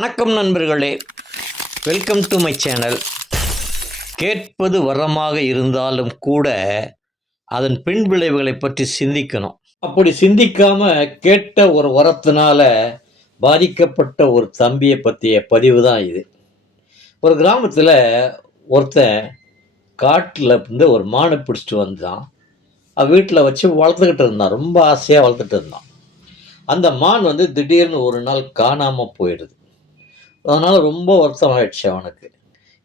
வணக்கம் நண்பர்களே, welcome to my channel. கேட்பது வரமாக இருந்தாலும் கூட அதன் பின் விளைவுகளை பற்றி சிந்திக்கணும். அப்படி சிந்திக்காம கேட்ட ஒரு வரத்தினால பாதிக்கப்பட்ட ஒரு தம்பியை பற்றிய பதிவு தான் இது. ஒரு கிராமத்தில் ஒருத்தன் காட்டில் இருந்து ஒரு மானை பிடிச்சிட்டு வந்தான். வீட்டில் வச்சு வளர்த்துக்கிட்டு இருந்தான். ரொம்ப ஆசையாக வளர்த்துட்டு இருந்தான். அந்த மான் திடீர்னு ஒரு நாள் காணாமல் போயிடுது. அதனால் ரொம்ப வருத்தம் ஆயிடுச்சு அவனுக்கு.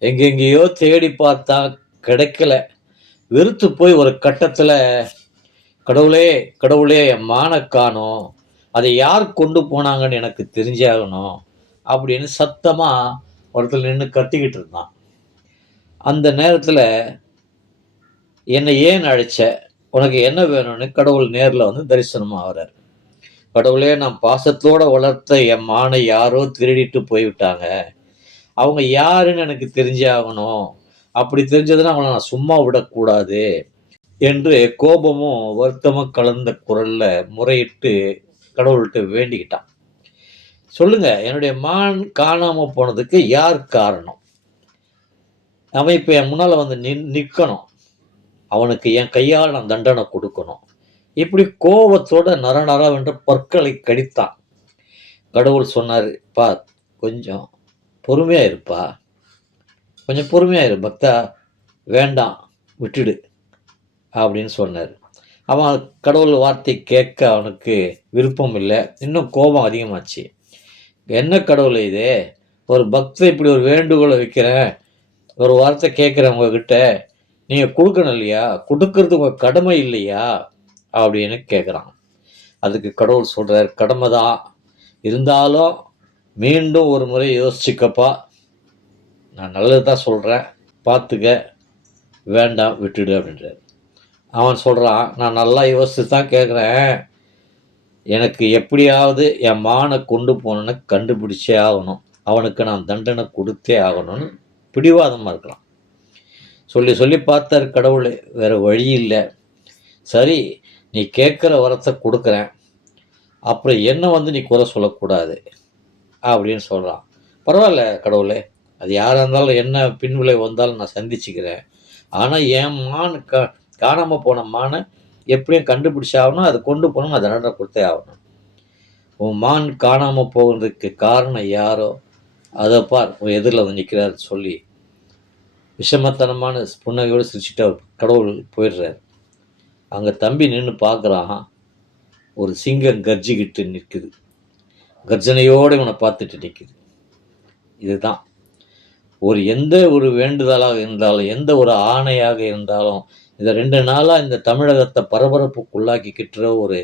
எங்கெங்கேயோ தேடி பார்த்தா கிடைக்கல. வெறுத்து போய் ஒரு கட்டத்தில், கடவுளே கடவுளே என் மானை காணோம், அதை யார் கொண்டு போனாங்கன்னு எனக்கு தெரிஞ்சாகணும் அப்படின்னு சத்தமாக ஒருத்தர் நின்று கத்திக்கிட்டு இருந்தான். அந்த நேரத்தில், என்னை ஏன் அழைச்ச, உனக்கு என்ன வேணும்னு கடவுள் நேரில் தரிசனமாக ஆகிறார். கடவுளே, நான் பாசத்தோடு வளர்த்த என் மானை யாரோ திருடிட்டு போய்விட்டாங்க. அவங்க யாருன்னு எனக்கு தெரிஞ்சாகணும். அப்படி தெரிஞ்சதுன்னா அவங்கள நான் சும்மா விடக்கூடாது என்று கோபமும் வருத்தமும் கலந்த குரலில் முறையிட்டு கடவுள்கிட்ட வேண்டிக்கிட்டான். சொல்லுங்க, என்னுடைய மான் காணாமல் போனதுக்கு யார் காரணம்? அவன் இப்போ என் முன்னால் நிற்கணும். அவனுக்கு என் கையால் நான் தண்டனை கொடுக்கணும். இப்படி கோபத்தோட நரநரவென்று பற்களை கடித்தான். கடவுள் சொன்னார், பா, கொஞ்சம் பொறுமையாக இருப்பா, கொஞ்சம் பொறுமையாக இரு பக்தா, வேண்டாம் விட்டுடு அப்படின்னு சொன்னார். அவன் கடவுள் வார்த்தை கேட்க அவனுக்கு விருப்பம் இல்லை. இன்னும் கோபம் அதிகமாச்சு. என்ன கடவுள் இது, ஒரு பக்தரை இப்படி ஒரு வேண்டுகோளை வைக்கிறேன், ஒரு வார்த்தை கேட்குறேன் உங்ககிட்ட, நீங்கள் கொடுக்கணும் இல்லையா, கொடுக்கறது உங்கள் கடமை இல்லையா அப்படின்னு கேட்குறான். அதுக்கு கடவுள் சொல்கிறார், கடமை தான், இருந்தாலும் மீண்டும் ஒரு முறை யோசிச்சுக்கப்பா, நான் நல்லது தான் சொல்கிறேன், பார்த்துக்க, வேண்டாம் விட்டுடு அப்படின்றார். அவன் சொல்கிறான், நான் நல்லா யோசித்து தான் கேட்குறேன், எனக்கு எப்படியாவது என் மானை கொண்டு போனோன்னு கண்டுபிடிச்சே ஆகணும், அவனுக்கு நான் தண்டனை கொடுத்தே ஆகணும்னு பிடிவாதமாக இருக்கலாம். சொல்லி சொல்லி பார்த்தார் கடவுள், வேறு வழி இல்லை. சரி, நீ கேட்குற வரத்தை கொடுக்குறேன், அப்புறம் என்ன நீ குறை சொல்லக்கூடாது அப்படின்னு சொல்கிறான். பரவாயில்ல கடவுளே, அது யாராக இருந்தாலும் என்ன பின்விளைவு வந்தாலும் நான் சந்திச்சுக்கிறேன். ஆனால் என் மான் காணாமல் போன மானை எப்படியும் கண்டுபிடிச்சாகணும், அது கொண்டு போகணும், அது தண்டனை கொடுத்தே ஆகணும். உன் மான் காணாமல் போகிறதுக்கு காரணம் யாரோ அதை பார், உன் எதிரில் நிற்கிறாரு சொல்லி விஷமத்தனமான புன்னகையோடு சிரிச்சுட்டு அவர் கடவுள் போயிடுறார். அங்கே தம்பி நின்று பார்க்குறான். ஒரு சிங்கம் கர்ஜிக்கிட்டு நிற்குது. கர்ஜனையோடு இவனை பார்த்துட்டு நிற்குது. இதுதான் எந்த ஒரு வேண்டுதலாக இருந்தாலும், எந்த ஒரு ஆணையாக இருந்தாலும், இந்த 2 நாளாக இந்த தமிழகத்தை பரபரப்புக்குள்ளாக்கிக்கிட்டுற ஒரு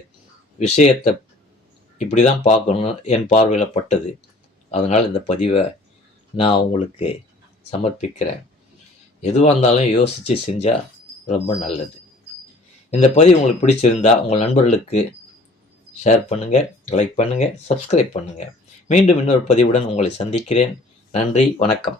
விஷயத்தை இப்படி தான் பார்க்கணும்னு என் பார்வையில் பட்டது. அதனால் இந்த பதிவை நான் உங்களுக்கு சமர்ப்பிக்கிறேன். எதுவாக இருந்தாலும் யோசித்து செஞ்சால் ரொம்ப நல்லது. இந்த பதிவு உங்களுக்கு பிடிச்சிருந்தா உங்கள் நண்பர்களுக்கு ஷேர் பண்ணுங்கள், லைக் பண்ணுங்கள், சப்ஸ்கிரைப் பண்ணுங்கள். மீண்டும் இன்னொரு பதிவுடன் உங்களை சந்திக்கிறேன். நன்றி, வணக்கம்.